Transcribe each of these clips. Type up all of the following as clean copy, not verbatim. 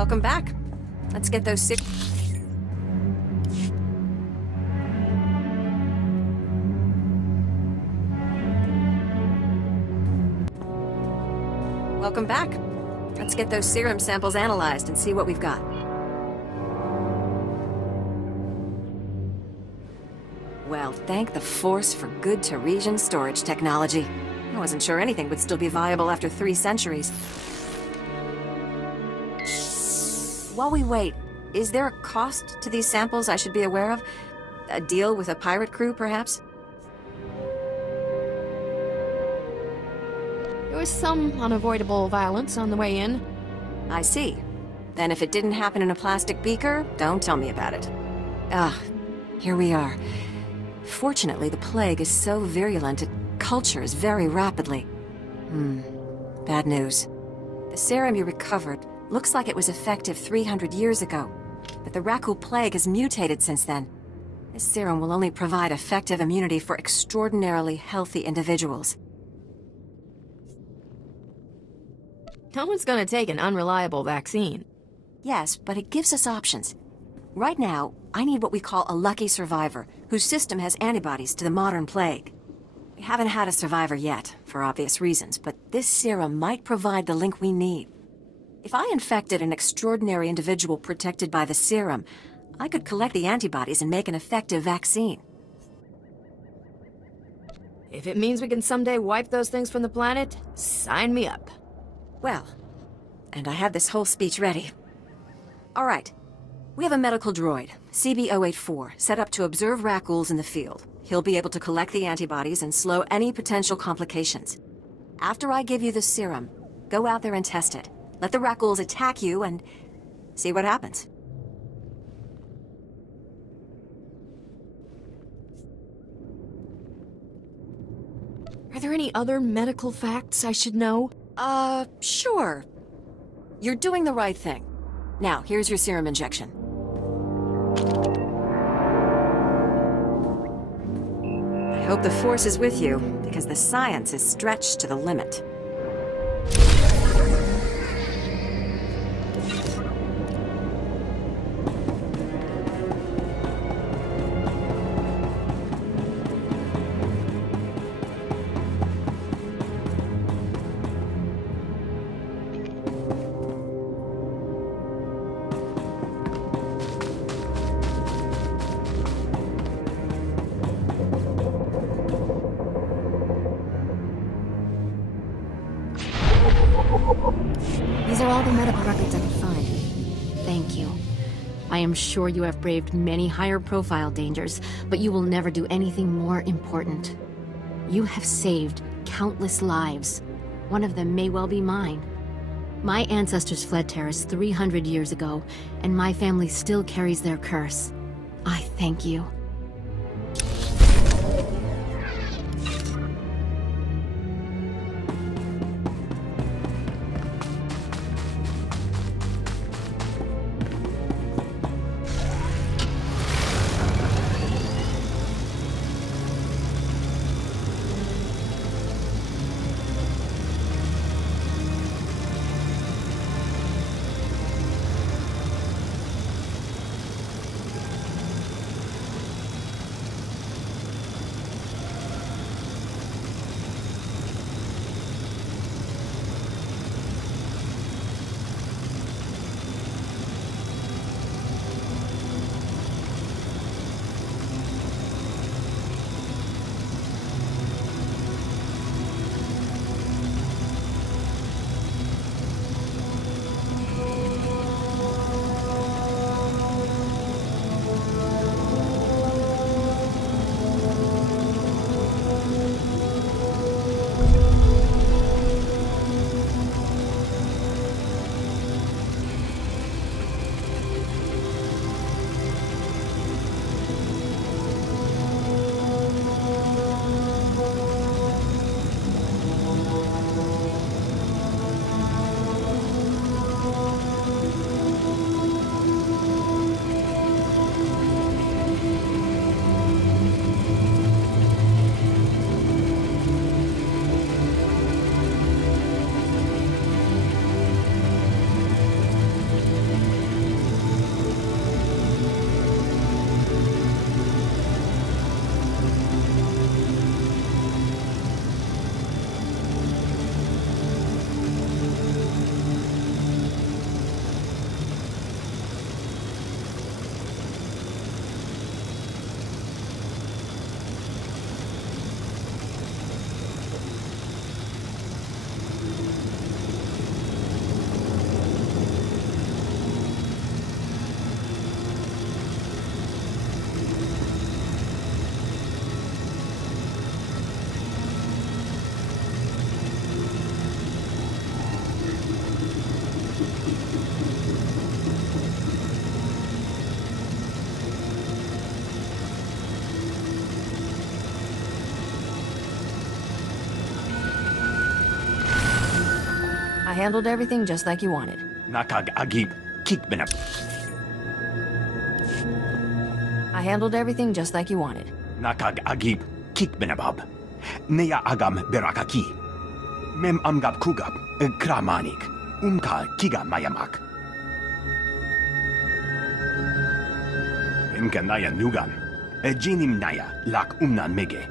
Welcome back. Let's get those Welcome back. Let's get those serum samples analyzed and see what we've got. Well, thank the Force for good Theresian storage technology. I wasn't sure anything would still be viable after 3 centuries. While we wait, is there a cost to these samples I should be aware of? A deal with a pirate crew, perhaps? There was some unavoidable violence on the way in. I see. Then if it didn't happen in a plastic beaker, don't tell me about it. Here we are. Fortunately, the plague is so virulent it cultures very rapidly. Bad news. The serum you recovered looks like it was effective 300 years ago, but the Rakul plague has mutated since then. This serum will only provide effective immunity for extraordinarily healthy individuals. No one's gonna take an unreliable vaccine. Yes, but it gives us options. Right now, I need what we call a lucky survivor, whose system has antibodies to the modern plague. We haven't had a survivor yet, for obvious reasons, but this serum might provide the link we need. If I infected an extraordinary individual protected by the serum, I could collect the antibodies and make an effective vaccine. If it means we can someday wipe those things from the planet, sign me up. Well, and I had this whole speech ready. All right. We have a medical droid, CB-084, set up to observe Rakuls in the field. He'll be able to collect the antibodies and slow any potential complications. After I give you the serum, go out there and test it. Let the Rakuls attack you and see what happens. Are there any other medical facts I should know? Sure. You're doing the right thing. Now, here's your serum injection. I hope the Force is with you, because the science is stretched to the limit. These are all the medical records I could find. Thank you. I am sure you have braved many higher profile dangers, but you will never do anything more important. You have saved countless lives. One of them may well be mine. My ancestors fled Terrace 300 years ago, and my family still carries their curse. I thank you. I handled everything just like you wanted. Nakag agib kikbenab. I handled everything just like you wanted. Nakag agib kikbenabab. Neya agam berakaki. Mem amgab kugab kramanik. Umka kiga mayamak. Imka naya nugan. Jinim naya lak umnan mege.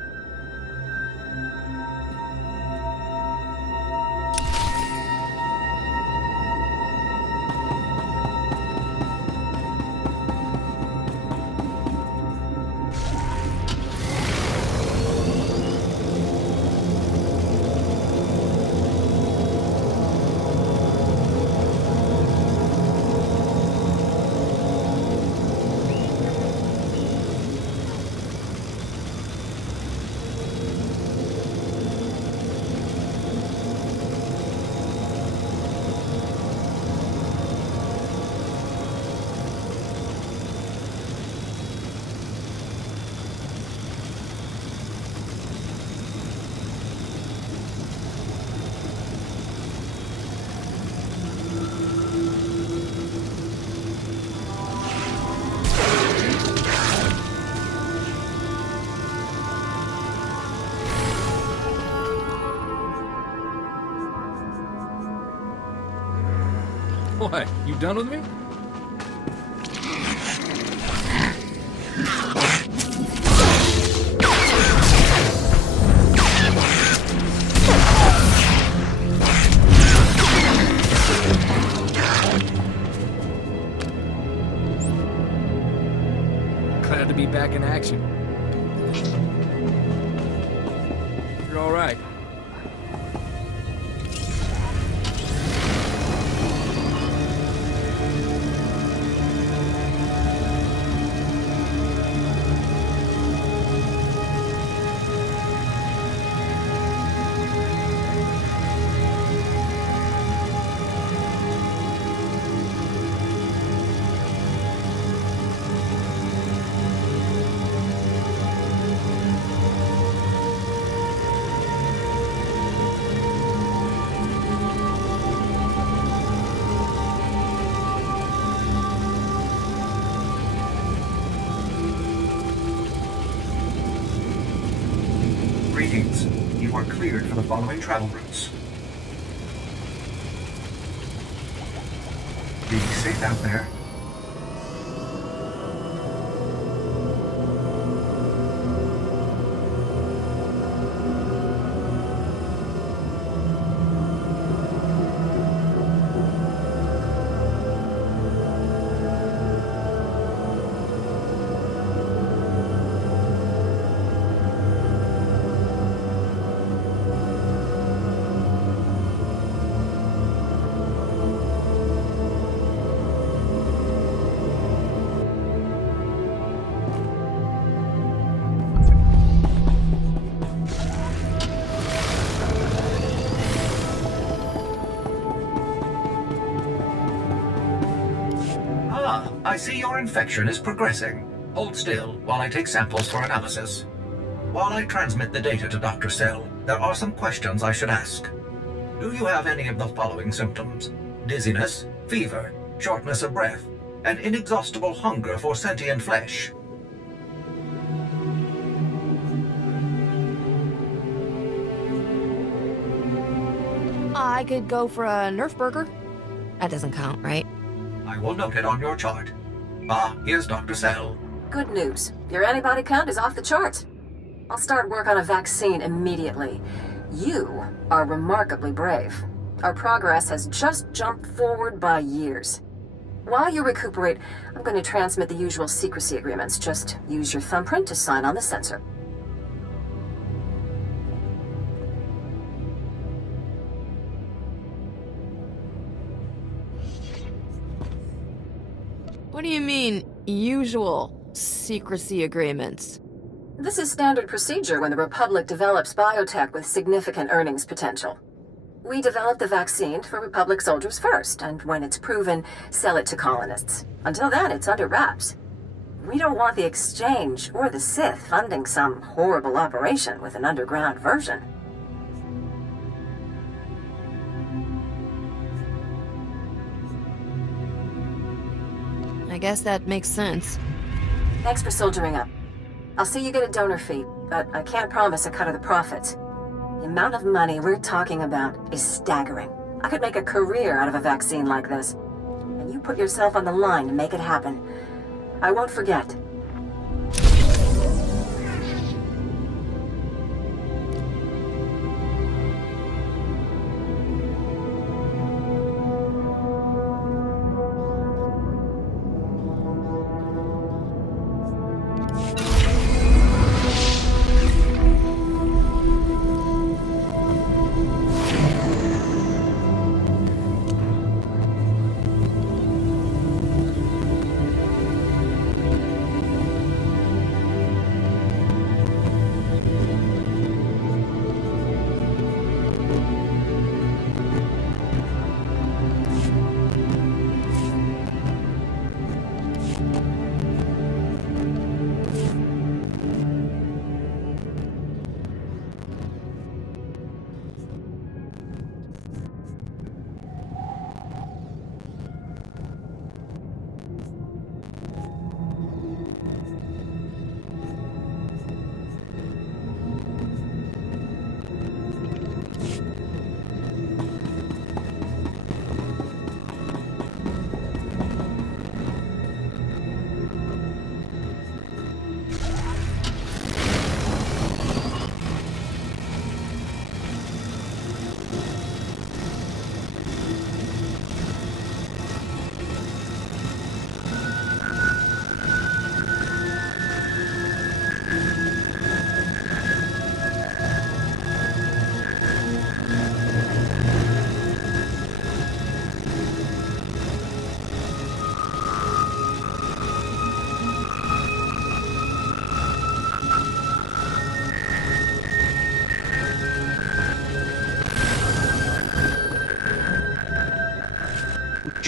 What? You done with me? Glad to be back in action. You're all right. Greetings. You are cleared for the following travel routes. Be safe out there. I see your infection is progressing. Hold still while I take samples for analysis. While I transmit the data to Dr. Cell, there are some questions I should ask. Do you have any of the following symptoms? Dizziness, fever, shortness of breath, and inexhaustible hunger for sentient flesh? I could go for a Nerf burger. That doesn't count, right? I will note it on your chart. Ah, here's Dr. Cell. Good news. Your antibody count is off the charts. I'll start work on a vaccine immediately. You are remarkably brave. Our progress has just jumped forward by years. While you recuperate, I'm going to transmit the usual secrecy agreements. Just use your thumbprint to sign on the sensor. What do you mean, usual secrecy agreements? This is standard procedure when the Republic develops biotech with significant earnings potential. We develop the vaccine for Republic soldiers first, and when it's proven, sell it to colonists. Until then, it's under wraps. We don't want the Exchange or the Sith funding some horrible operation with an underground version. I guess that makes sense. Thanks for soldiering up. I'll see you get a donor fee, but I can't promise a cut of the profits. The amount of money we're talking about is staggering. I could make a career out of a vaccine like this. And you put yourself on the line to make it happen. I won't forget.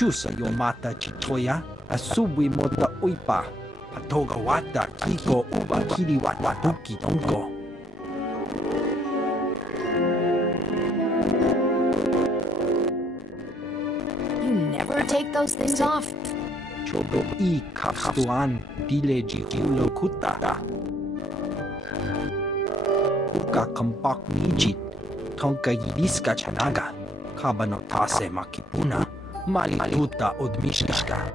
Chusa Yomata Chitoya, Asubi Mota Uipa, Patoga Wata, Kiko Uba Kiriwata Duki Donko. You never take those things off? Chodo I Kapstuan, Dileji Kulo Kuta. Uka Kampak Nijit, Tonka Yidiska Chanaga, Kabanotase Makipuna. Malituta Odmishka.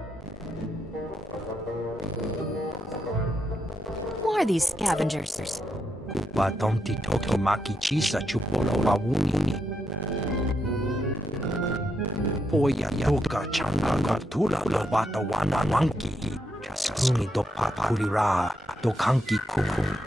Who are these scavengers? Kupa Tonti Toki Maki Chisa Chupolo Wawuni. Poya Yoka Changa Gatula Lobata Wana Wanki. Chasuni do Papurira, do Kanki Kuku.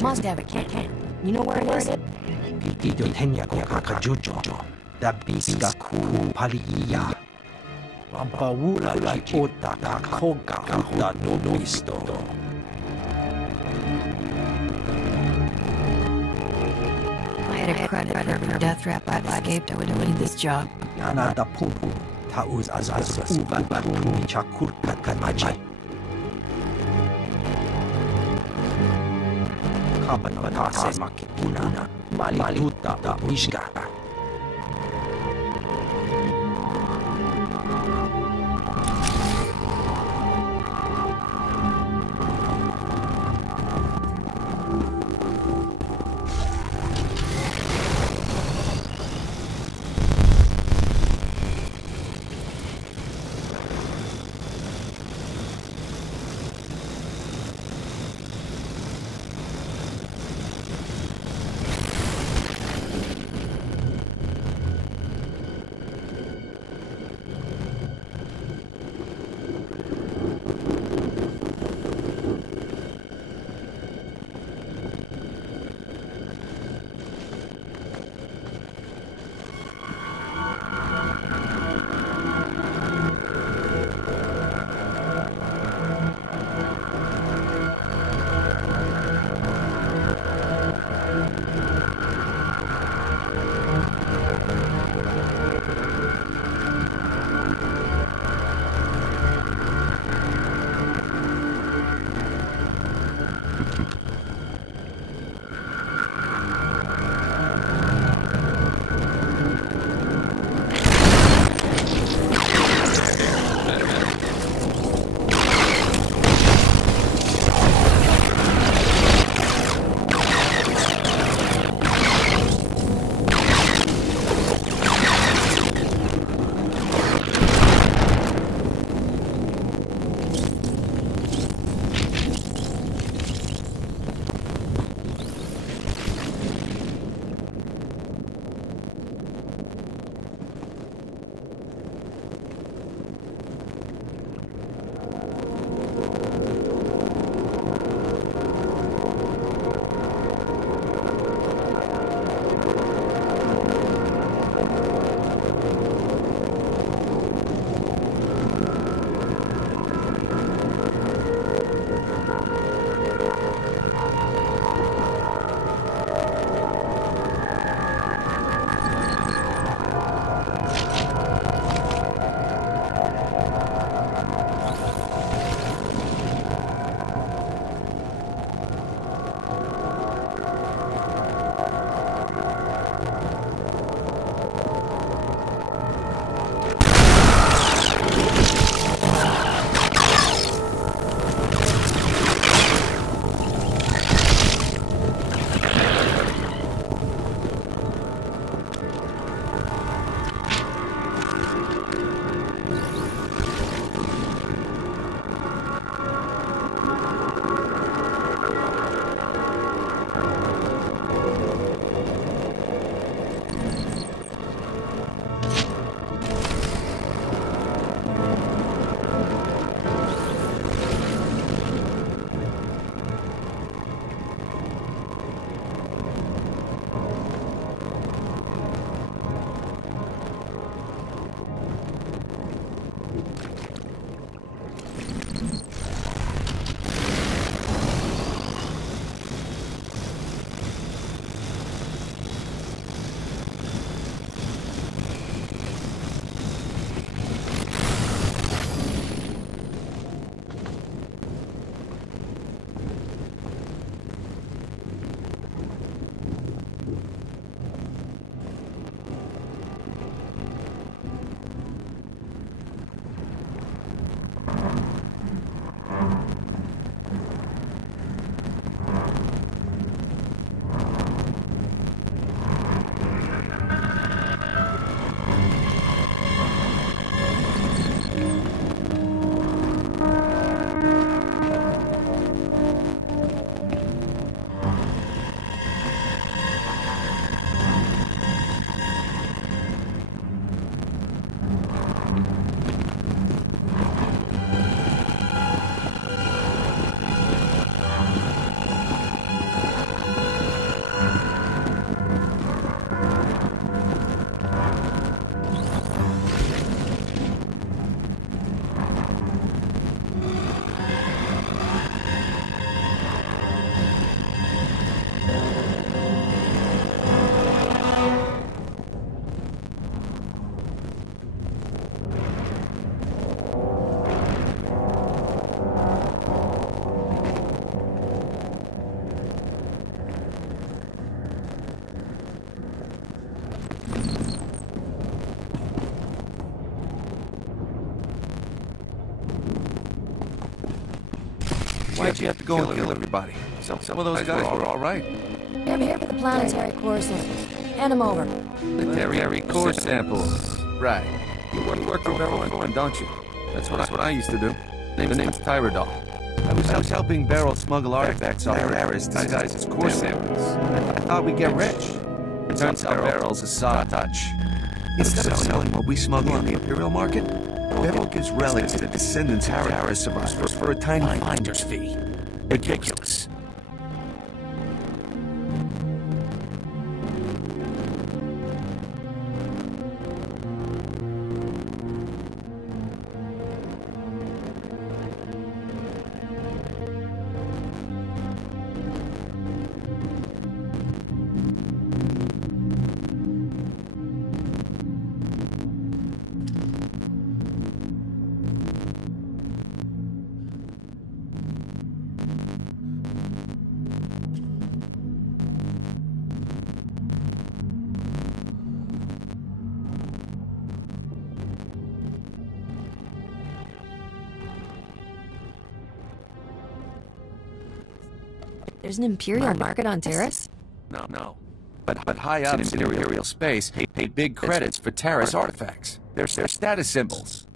Must have a can. You know where it is? Pitito Tenya Kakajujo, da Biska Ku Paliya. Pampawula Ota Kakoga Uda no Bisto. I had a credit for every death trap I've escaped. I would need this job. Yana da Pupu, Tauz Azaz Uba Batumi Chakur Kakamaji. Kabanotase Makipuna, Malituta da Mishka. Why'd you have to go and kill everybody? Some of those guys were all right. I'm here for the planetary core samples. Hand them over. Planetary core samples. Right. You work for Beryl Cohen, don't you? That's what I used to do. The name's Tyradol. I was helping Beryl smuggle artifacts off Eris to disguise as core samples. I thought we'd get rich. It turns out Beryl's a soft touch. Instead of selling what we smuggle on the Imperial market, Beryl gives relics to descendants of Harris survivors for a tiny finder's fee. Ridiculous. There's an Imperial market on Terrace? No. But high up in Imperial space pay big credits for Terrace artifacts. They're status symbols.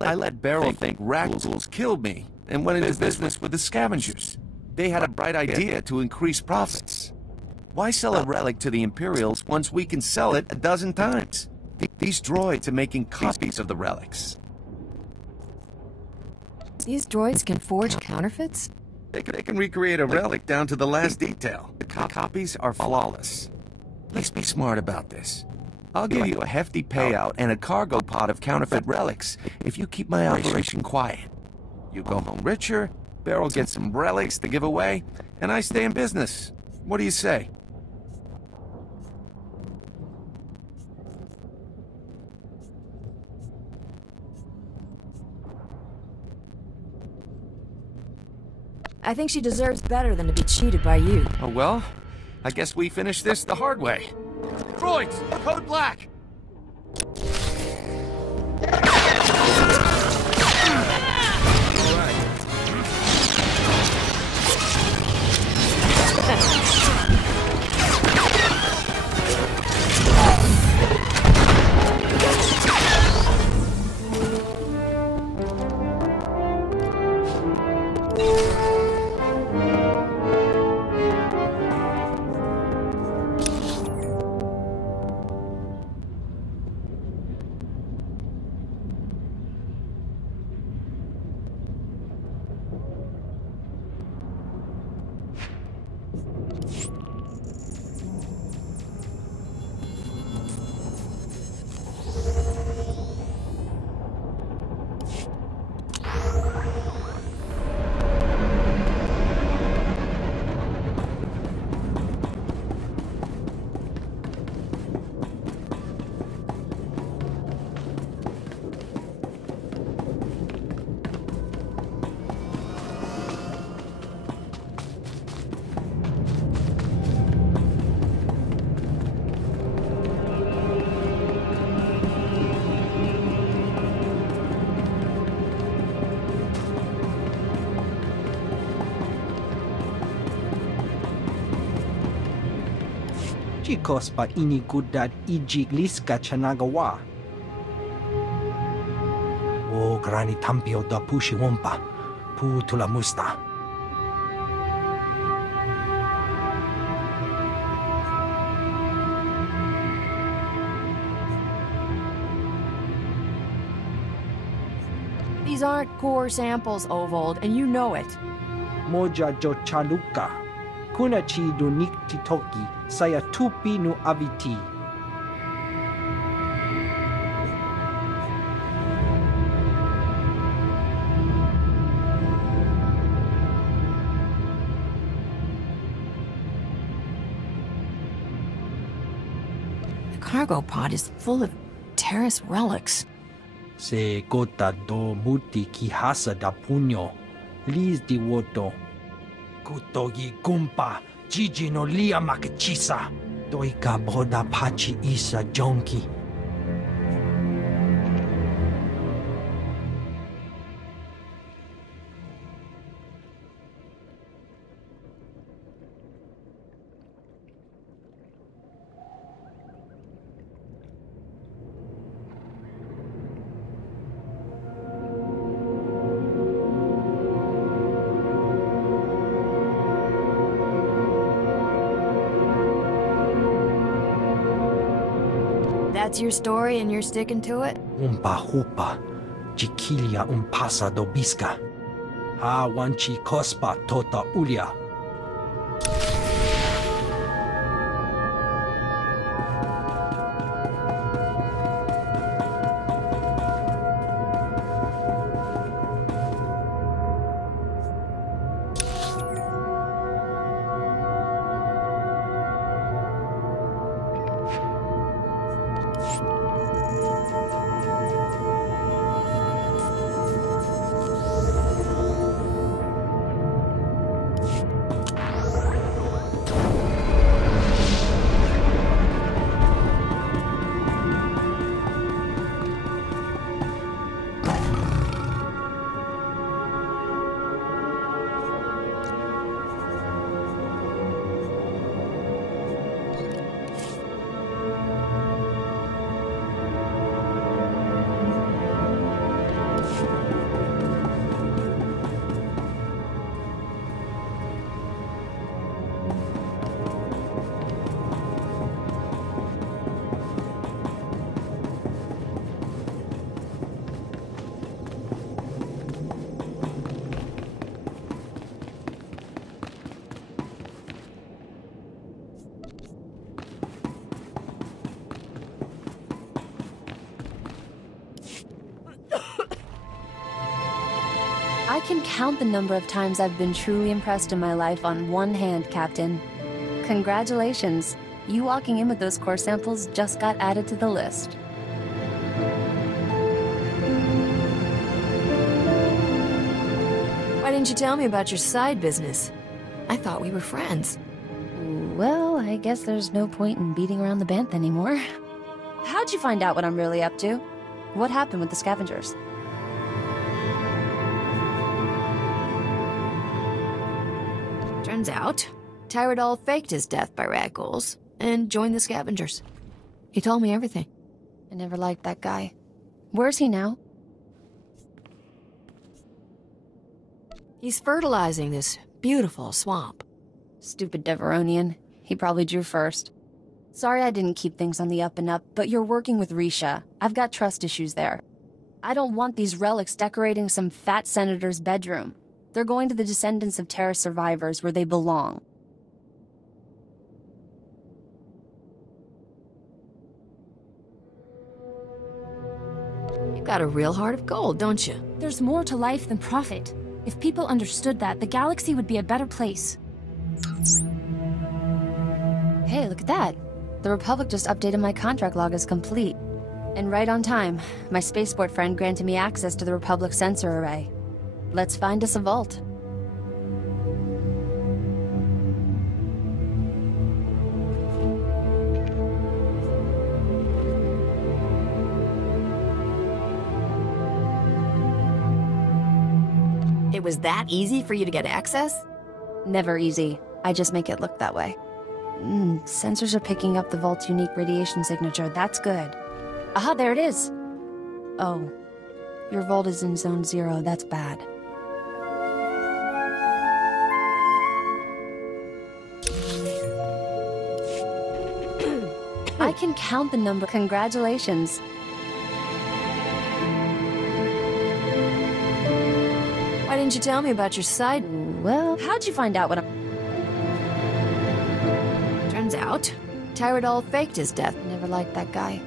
I let Beryl think Raggles killed me and went into business with the scavengers. They had a bright idea to increase profits. Why sell a relic to the Imperials once we can sell it 12 times? These droids are making copies of the relics. These droids can forge counterfeits? They can recreate a relic down to the last detail. The copies are flawless. Let's be smart about this. I'll give you a hefty payout and a cargo pod of counterfeit relics if you keep my operation quiet. You go home richer, Beryl gets some relics to give away, and I stay in business. What do you say? I think she deserves better than to be cheated by you. Oh well, I guess we finish this the hard way. Droids, code black! Chicos pa ini gudad ijiglis Chanagawa. O grani tampio da pushi wompa, pu tula musta. These aren't core samples, Ovold, and you know it. Moja jo chaluka. Kuna chi dunik titoki. Saya tupi nu aviti. The cargo pod is full of Terrace relics. Se gota do muti ki hasa da puño. Liz di woto. Kutogi gumpa. Gigi no lia makachisa. Doika boda pachi isa jonki. That's your story and you're sticking to it? Umpa hupa. Chiquilia umpasa do bisca. Ha wanchi cospa tota ulia. I can count the number of times I've been truly impressed in my life on one hand, Captain. Congratulations. You walking in with those core samples just got added to the list. Why didn't you tell me about your side business? I thought we were friends. Well, I guess there's no point in beating around the bantha anymore. How'd you find out what I'm really up to? What happened with the scavengers? Turns out, Tyradol faked his death by radicals and joined the scavengers. He told me everything. I never liked that guy. Where's he now? He's fertilizing this beautiful swamp. Stupid Deveronian. He probably drew first. Sorry I didn't keep things on the up and up, but you're working with Risha. I've got trust issues there. I don't want these relics decorating some fat senator's bedroom. They're going to the descendants of Terra survivors where they belong. You've got a real heart of gold, don't you? There's more to life than profit. If people understood that, the galaxy would be a better place. Hey, look at that. The Republic just updated my contract log as complete. And right on time, my spaceport friend granted me access to the Republic sensor array. Let's find us a vault. It was that easy for you to get access? Never easy. I just make it look that way. Sensors are picking up the vault's unique radiation signature. That's good. Aha, there it is. Oh, your vault is in Zone 0. That's bad. I can count the number. Congratulations. didn't you tell me about your site? Well, how'd you find out what I'm... Turns out, Tyrodol faked his death. Never liked that guy.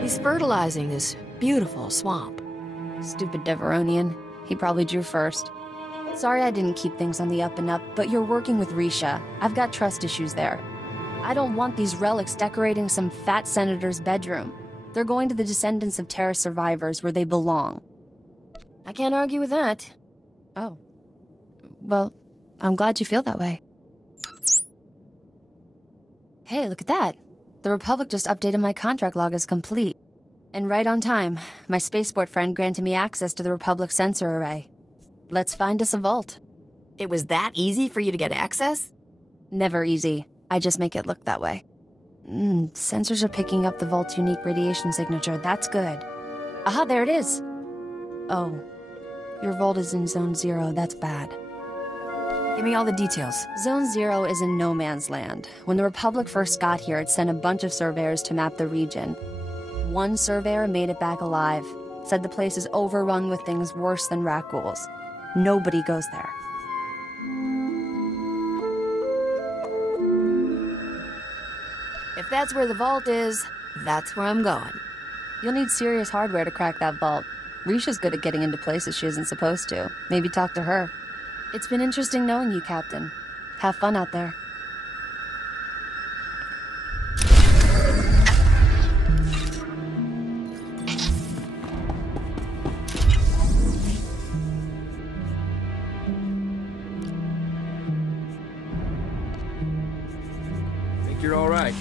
He's fertilizing this beautiful swamp. Stupid Deveronian. He probably drew first. Sorry I didn't keep things on the up and up, but you're working with Risha. I've got trust issues there. I don't want these relics decorating some fat senator's bedroom. They're going to the descendants of Terra survivors where they belong. I can't argue with that. Oh. Well, I'm glad you feel that way. Hey, look at that. The Republic just updated my contract log as complete. And right on time. My spaceport friend granted me access to the Republic sensor array. Let's find us a vault. It was that easy for you to get access? Never easy. I just make it look that way. Sensors are picking up the vault's unique radiation signature. That's good. Aha, there it is. Oh. Your vault is in Zone 0. That's bad. Give me all the details. Zone 0 is in no man's land. When the Republic first got here, it sent a bunch of surveyors to map the region. One surveyor made it back alive. Said the place is overrun with things worse than rat ghouls. Nobody goes there. If that's where the vault is, that's where I'm going. You'll need serious hardware to crack that vault. Risha's good at getting into places she isn't supposed to. Maybe talk to her. It's been interesting knowing you, Captain. Have fun out there. Think you're all right?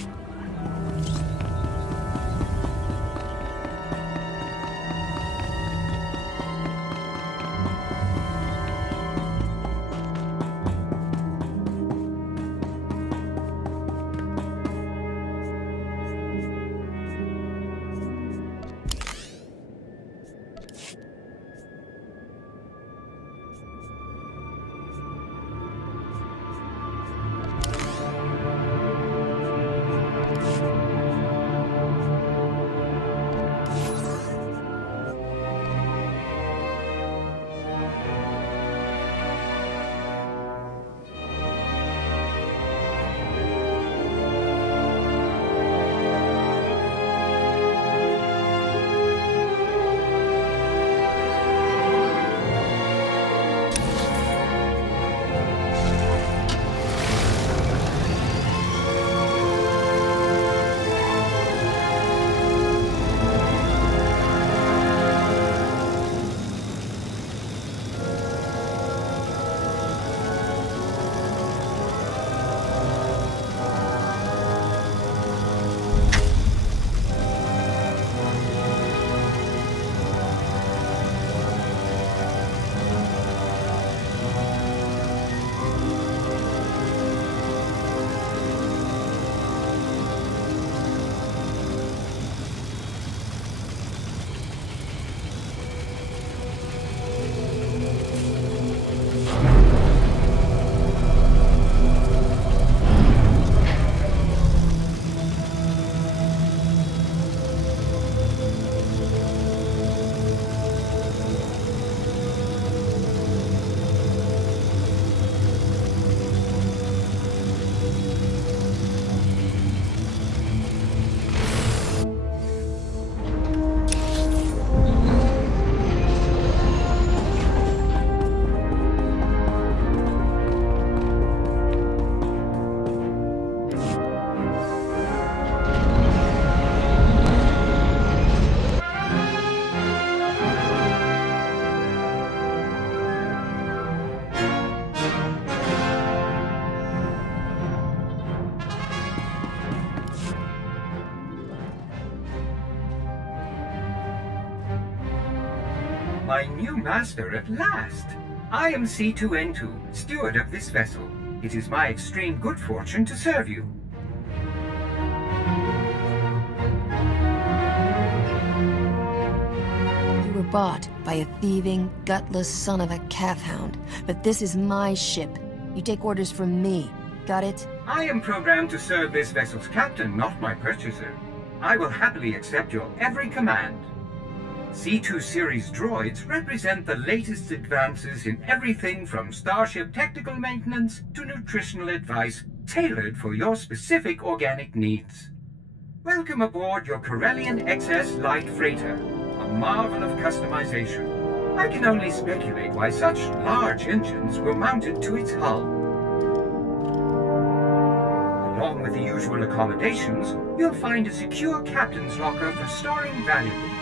My new master at last! I am C2N2, steward of this vessel. It is my extreme good fortune to serve you. You were bought by a thieving, gutless son of a calf hound. But this is my ship. You take orders from me. Got it? I am programmed to serve this vessel's captain, not my purchaser. I will happily accept your every command. C2 series droids represent the latest advances in everything from starship technical maintenance to nutritional advice tailored for your specific organic needs. Welcome aboard your Corellian XS Light Freighter, a marvel of customization. I can only speculate why such large engines were mounted to its hull. Along with the usual accommodations, you'll find a secure captain's locker for storing valuables.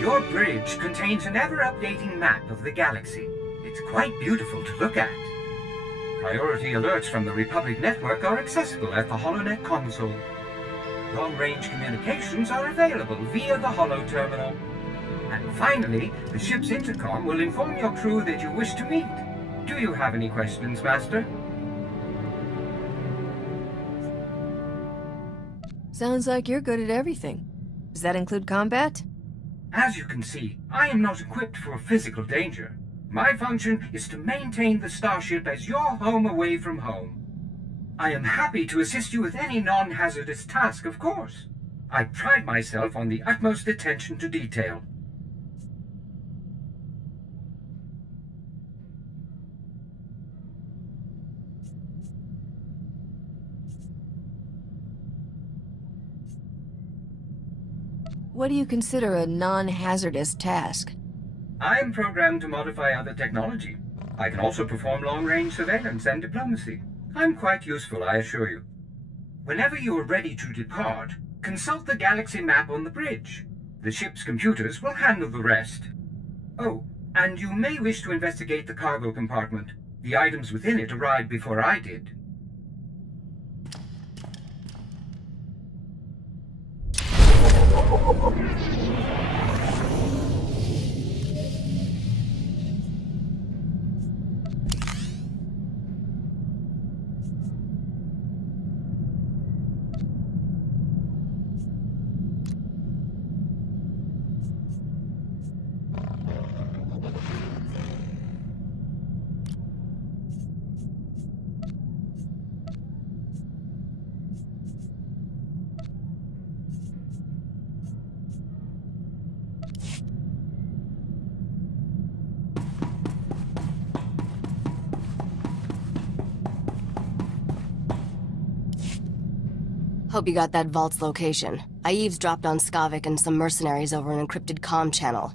Your bridge contains an ever-updating map of the galaxy. It's quite beautiful to look at. Priority alerts from the Republic network are accessible at the HoloNet console. Long-range communications are available via the Holo terminal. And finally, the ship's intercom will inform your crew that you wish to meet. Do you have any questions, Master? Sounds like you're good at everything. Does that include combat? As you can see, I am not equipped for physical danger. My function is to maintain the starship as your home away from home. I am happy to assist you with any non-hazardous task, of course. I pride myself on the utmost attention to detail. What do you consider a non-hazardous task? I am programmed to modify other technology. I can also perform long-range surveillance and diplomacy. I'm quite useful, I assure you. Whenever you are ready to depart, consult the galaxy map on the bridge. The ship's computers will handle the rest. Oh, and you may wish to investigate the cargo compartment. The items within it arrived before I did. Hope you got that vault's location. I eavesdropped on Skavik and some mercenaries over an encrypted comm channel.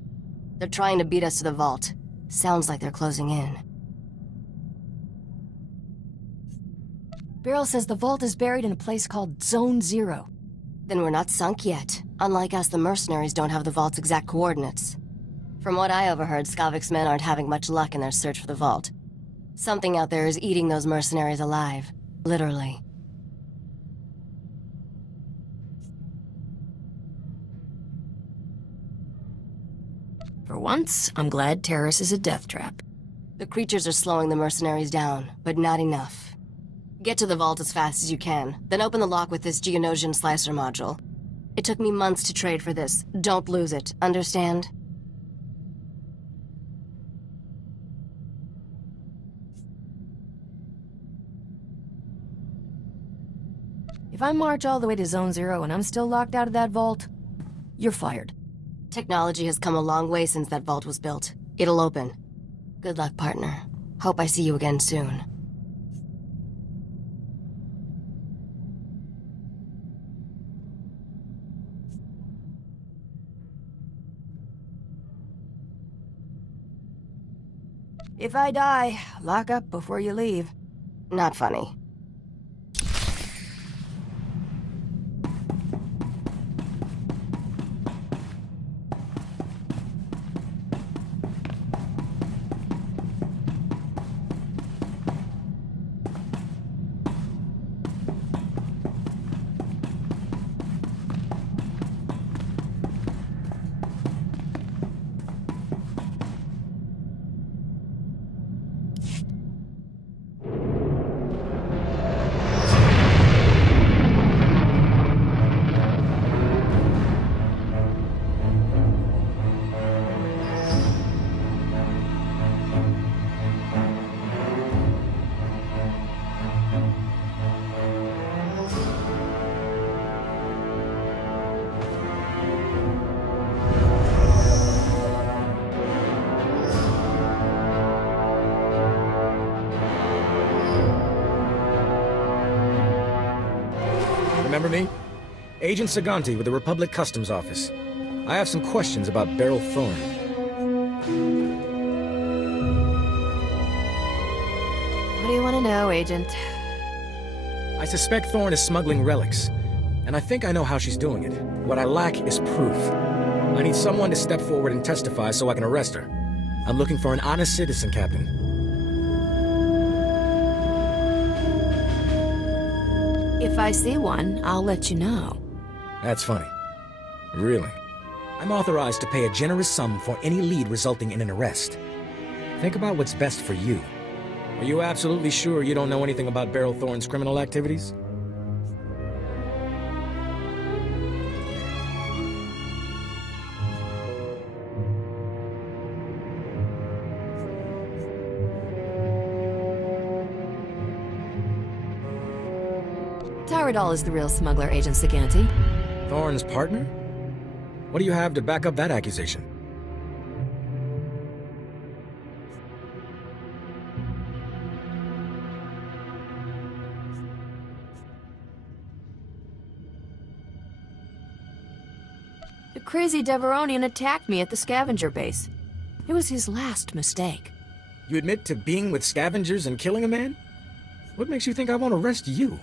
They're trying to beat us to the vault. Sounds like they're closing in. Beryl says the vault is buried in a place called Zone Zero. Then we're not sunk yet. Unlike us, the mercenaries don't have the vault's exact coordinates. From what I overheard, Skavik's men aren't having much luck in their search for the vault. Something out there is eating those mercenaries alive. Literally. For once, I'm glad Terrace is a death trap. The creatures are slowing the mercenaries down, but not enough. Get to the vault as fast as you can, then open the lock with this Geonosian slicer module. It took me months to trade for this. Don't lose it, understand? If I march all the way to Zone Zero and I'm still locked out of that vault, you're fired. Technology has come a long way since that vault was built. It'll open. Good luck, partner. Hope I see you again soon. If I die, lock up before you leave. Not funny. Agent Saganti with the Republic Customs Office. I have some questions about Beryl Thorne. What do you want to know, Agent? I suspect Thorne is smuggling relics, and I think I know how she's doing it. What I lack is proof. I need someone to step forward and testify so I can arrest her. I'm looking for an honest citizen, Captain. If I see one, I'll let you know. That's funny. Really? I'm authorized to pay a generous sum for any lead resulting in an arrest. Think about what's best for you. Are you absolutely sure you don't know anything about Beryl Thorne's criminal activities? Tyrodal is the real smuggler, Agent Saganti. Thorne's partner? What do you have to back up that accusation? The crazy Deveronian attacked me at the scavenger base. It was his last mistake. You admit to being with scavengers and killing a man? What makes you think I won't arrest you?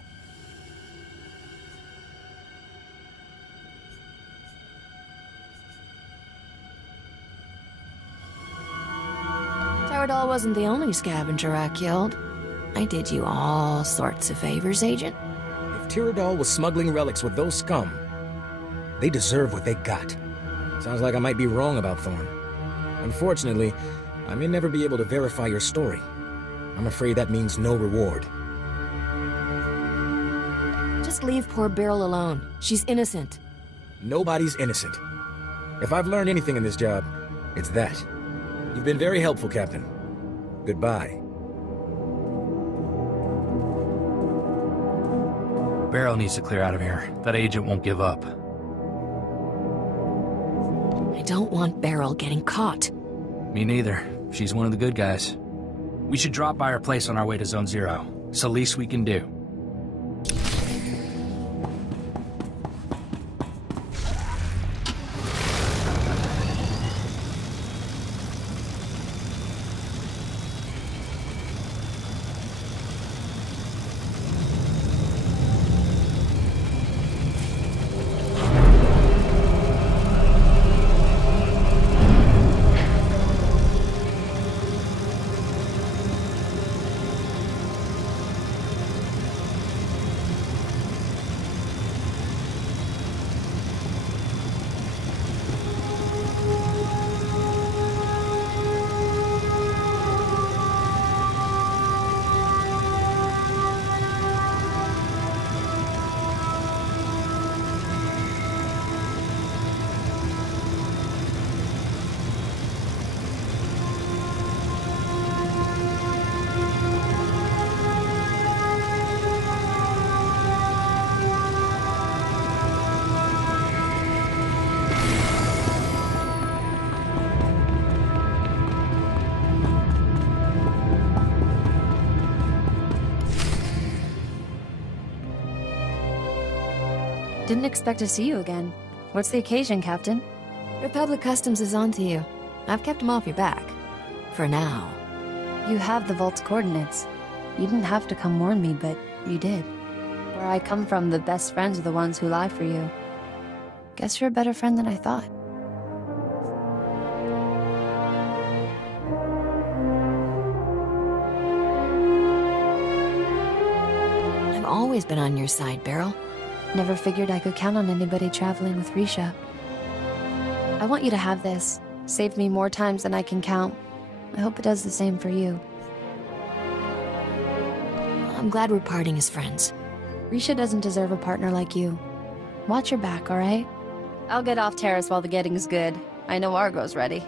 Tyrodal wasn't the only scavenger I killed. I did you all sorts of favors, Agent. If Tyrodal was smuggling relics with those scum, they deserve what they got. Sounds like I might be wrong about Thorne. Unfortunately, I may never be able to verify your story. I'm afraid that means no reward. Just leave poor Beryl alone. She's innocent. Nobody's innocent. If I've learned anything in this job, it's that. You've been very helpful, Captain. Goodbye. Beryl needs to clear out of here. That agent won't give up. I don't want Beryl getting caught. Me neither. She's one of the good guys. We should drop by her place on our way to Zone Zero. It's the least we can do. Didn't expect to see you again. What's the occasion, Captain? Republic Customs is on to you. I've kept them off your back. For now. You have the vault's coordinates. You didn't have to come warn me, but you did. Where I come from, the best friends are the ones who lie for you. Guess you're a better friend than I thought. I've always been on your side, Beryl. Never figured I could count on anybody traveling with Risha. I want you to have this. Saved me more times than I can count. I hope it does the same for you. I'm glad we're parting as friends. Risha doesn't deserve a partner like you. Watch your back, alright? I'll get off Terrace while the getting's good. I know Argo's ready.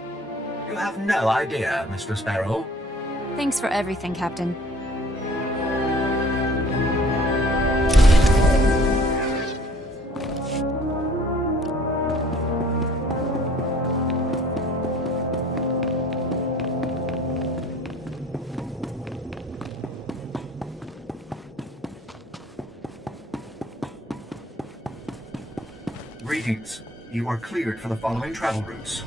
You have no idea, Mr. Sparrow. Thanks for everything, Captain. Greetings. You are cleared for the following travel routes.